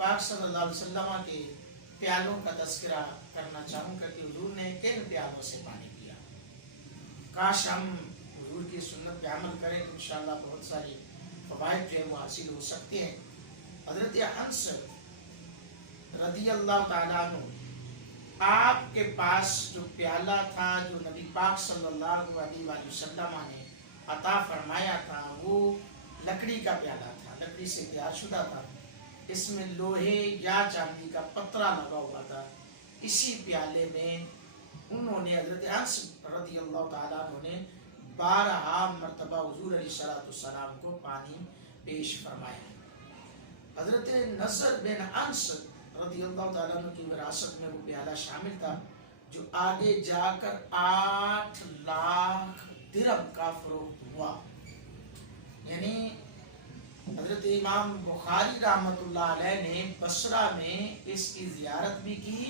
पाक सल्लल्लाहु अलैहि वसल्लम के प्यालों का तस्करा करना चाहूँगा कि हुजूर ने किन प्यालों से पानी पिया। काश हम हुजूर की सुन्नत पे अमल करें तो इंशाअल्लाह बहुत सारी फवाइद जो है वो हासिल हो सकते हैं। हज़रत अनस रज़ियल्लाहु ताला अन्हु, आपके पास जो प्याला था जो नबी पाक सल्लल्लाहु अलैहि वसल्लम ने अता फरमाया था वो लकड़ी का प्याला था, लकड़ी से तैयारशुदा था। इसमें लोहे या चांदी का पतरा लगा हुआ था। इसी प्याले में उन्होंने हज़रत अनस रज़ियल्लाहु ताला अन्हु ने 12 मरतबा हुजूर अलैहिस्सलाम को पानी पेश फरमाया। हज़रत नज़र बिन अनस रज़ियल्लाहु ताला अन्हु की विरासत में वो प्याला शामिल था जो आगे जाकर 8 लाख दिरहम का फरोख्त हुआ। यानी हज़रत इमाम बुखारी रहमतुल्लाह अलैह ने बसरा में इसकी ज़ियारत भी की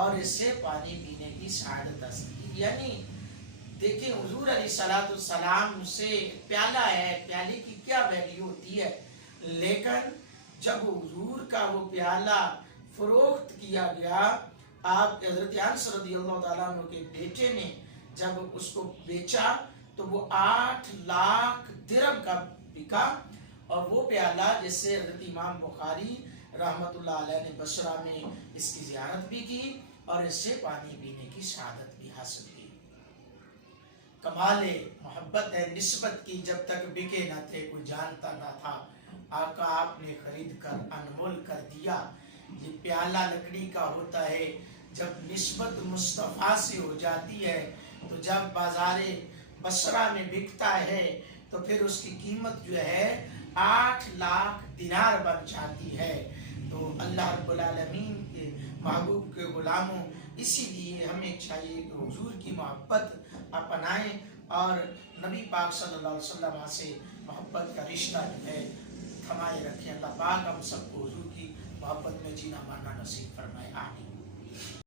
और इससे पानी पीने की शहादत हासिल की। यानी देखिए हुजूर अलैहिस्सलाम से प्याला है, प्याले की क्या वैल्यू होती है, लेकिन जब हुजूर का वो प्याला फरोख्त किया गया, आप हज़रत अनस रज़ियल्लाहु ताला अन्हु के बेटे ने जब उसको बेचा तो वो 8 लाख दिरहम का बिका। और वो प्याला जिससे हज़रत इमाम बुखारी रहमतुल्लाह अलैह ने बसरा में इसकी ज़ियारत भी की और इससे पानी पीने की शहादत भी हासिल की। कमाले मोहब्बत है निस्बत की, जब तक बिके न थे कोई जानता न था, आका आपने खरीद कर अनमोल कर दिया। ये प्याला लकड़ी का होता है, जब निस्बत मुस्तफ़ा से हो जाती है तो जब बाजारे बसरा में बिकता है तो फिर उसकी कीमत जो है 8 लाख दिनार बन जाती है। तो अल्लाह रब्बुल आलमीन के महबूब के गुलामों, इसीलिए हमें चाहिए कि हुजूर की मोहब्बत अपनाएं और नबी पाक सल्लल्लाहु अलैहि वसल्लम से मोहब्बत का रिश्ता जो है थमाए रखें। अल्लाह पाक हम सबको हुजूर की मोहब्बत में जीना मानना नसीब फरमाए। आमीन।